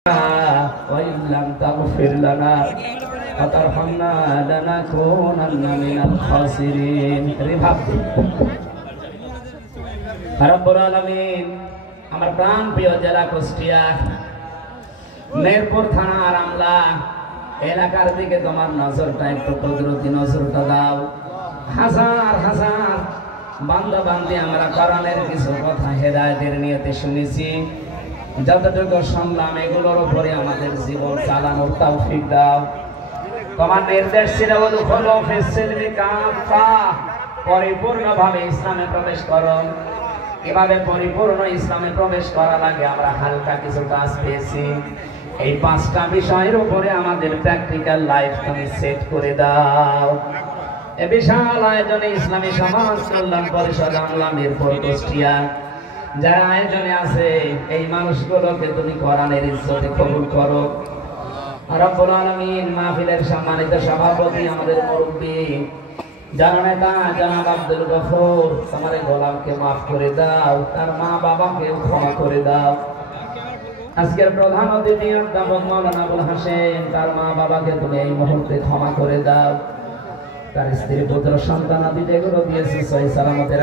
وإن لم تغفر لنا وترحمنا لنكونن من الخاسرين রব্বুল আলামিন আমার প্রাণ প্রিয় জেলা কুষ্টিয়া মেহেরপুর থানার আমলা এলাকার দিকে তোমার নজরটা একটু কুদরতি নজরটা দাও। হাজার হাজার বান্দা বান্দি আমরা কোরআনের কিছু কথা হেদায়েতের নিয়তে শুনেছি, যতটুকু শুনলাম এগুলোর উপরে আমাদের জীবন চালানোর তৌফিক দাও। তোমার নির্দেশ ছিল উদখুলু ফিস-সিলমি কাফা, পরিপূর্ণভাবে ইসলামে প্রবেশ করো। কিভাবে পরিপূর্ণ ইসলামে প্রবেশ করা লাগে আমরা হালকা কিছু কাজ পেয়েছি। এই পাঁচটা বিষয়ের উপরে আমাদের প্র্যাকটিক্যাল লাইফ তুমি সেট করে দাও। এ বিশাল আয়োজনে ইসলামী সমাজ কল্যাণ পরিষদ আমলা মিরপুর কুষ্টিয়া যারা আয়োজনে আছে এই মানুষগুলোকে তুমি কোরআনের ইজ্জতে কবুল করো। রব্বুল আলামিন মাহফিলের সম্মানিত সভাপতি আমাদের মুরব্বী জননেতা জনাব আব্দুল গফুর, তোমার গোলামকে মাফ করে দাও, তার মা বাবাকে ক্ষমা করে দাও। আজকের প্রধান অতিথি অধ্যাপক মাওলানা আবুল হাসেম, তার মা বাবাকে তুমি এই মুহূর্তে ক্ষমা করে দাও। তার স্ত্রী পুত্র সন্তানাদি যেগুলো দিয়েছে সহি সালামতের